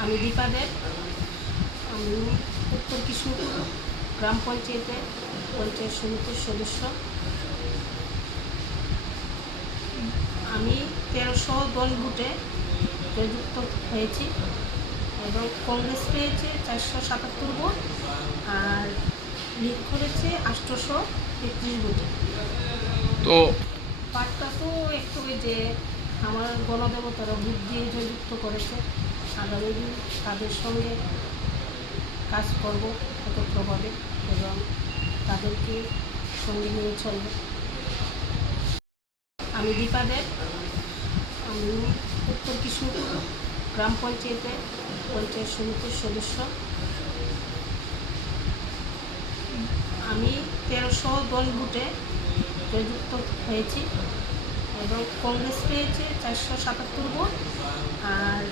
আমি দীপা দেব। আমি উত্তর কৃষ্ণপুর গ্রাম পঞ্চায়েতের পঞ্চায়েত সমিতির সদস্য। আমি 1300 দল ভোটে জয়যুক্ত হয়েছি এবং কংগ্রেস পেয়েছে 477 ভোট আর লিড করেছে 833 ভোটে। তো পার্টটা তো একটু যে আমার গণদেবতারা ভোট দিয়ে জয়যুক্ত করেছে, আগামী দিন তাদের সঙ্গে কাজ করব একত্রভাবে এবং তাদেরকে সঙ্গে নিয়ে চলব। আমি দীপা দেব। আমি উত্তর কৃষ্ণপুর গ্রাম পঞ্চায়েতের পঞ্চায়েত সমিতির সদস্য। আমি 1300 দল ভোটে জয়যুক্ত হয়েছি এবং কংগ্রেস পেয়েছে 477 ভোট আর